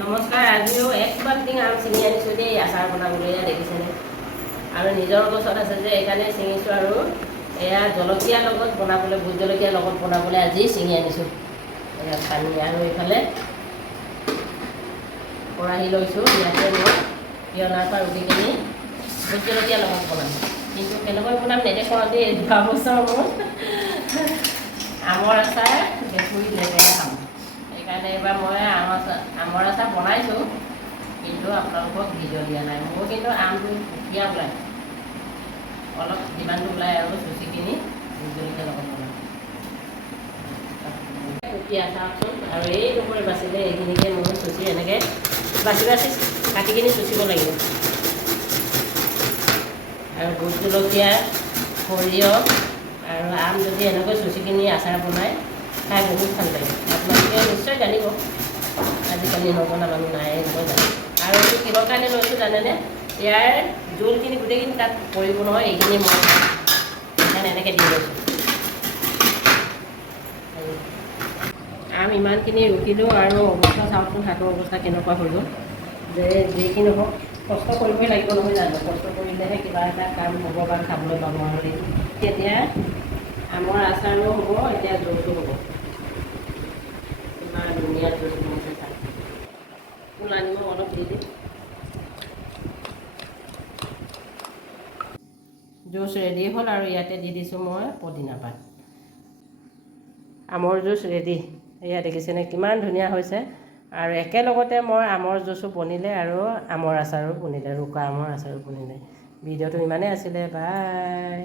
নমস্কাৰ। আজিও এক বাল্টিং আম ছিঙি আনিছোঁ দেই আচাৰ বনাবলৈ। এয়া দেখিছেনে? আৰু নিজৰ গছত আছে যে এইকাৰণে ছিঙিছোঁ। আৰু এয়া জলকীয়াৰ লগত বনাবলৈ, ভোট জলকীয়াৰ লগত বনাবলৈ আজি ছিঙি আনিছোঁ। এয়া পানী আৰু এইফালে কেৰাহী লৈছোঁ। ইয়াতে মই পিয়নাৰ পৰা ৰুকি কিনি ভোট জলকীয়াৰ লগত বনাম। কিন্তু কেনেকৈ বনাম নেদেখুৱাওঁ দেই। যোৱা বছৰ মোৰ আমৰ আচাৰ বেকুৰী লেতেৰা খাম। সেইকাৰণে এইবাৰ মই আমৰ আচাৰ বনাইছোঁ, কিন্তু আপোনালোকক ভিডিঅ' দিয়া নাই। মোৰ কিন্তু আমটো সুকীয়া ওলায়, অলপ যিমানটো ওলায় আৰু চুচিখিনি ভোট জলকীয়াৰ লগত বনাম। সুকীয়া চাওকচোন। আৰু এই নকৰি বাচিলে এইখিনিকে মোৰ চুচি এনেকৈ বাচি বাচি কাটি কিনি চুচিব লাগিব। আৰু ভোট জলকীয়া, সৰিয়হ আৰু আম যদি এনেকৈ চুচি কিনি আচাৰ বনাই খাই বহুত ভাল লাগে। আপোনালোকে নিশ্চয় জানিব, আজিকালি নজনা মানুহ নাই, এনেকৈ জানে। আৰু এইটো কিহৰ কাৰণে লৈছোঁ জানেনে? ইয়াৰ জোলখিনি গোটেইখিনি তাত পৰিব নহয়, এইখিনি মই সেইকাৰণে এনেকৈ দি লৈছোঁ। আম ইমানখিনি ৰুকিলোঁ আৰু অৱস্থা চাওকচোন, হাতৰ অৱস্থা কেনেকুৱা হৈ গ'ল। যে যিখিনি হওক কষ্ট কৰিবই লাগিব নহয় জানো? কষ্ট কৰিলেহে কিবা এটা কাম হ'ব বা খাবলৈ পাব। আৰু তেতিয়া আমৰ আচাৰো হ'ব, এতিয়া জোলটো হ'ব। ইমান ধুনীয়া জোল বনাইছে চাই। ক'লা নিমখ অলপ দি দিম। জুচ ৰেডি হ'ল আৰু ইয়াতে দি দিছোঁ মই পদিনা পাত। আমৰ জুচ ৰেডি। এয়া দেখিছেনে কিমান ধুনীয়া হৈছে। আৰু একেলগতে মই আমৰ জুচো বনিলে আৰু আমৰ আচাৰো বনিলে, ৰুকা আমৰ আচাৰো বনিলে। ভিডিঅ'টো ইমানেই আছিলে। বাই।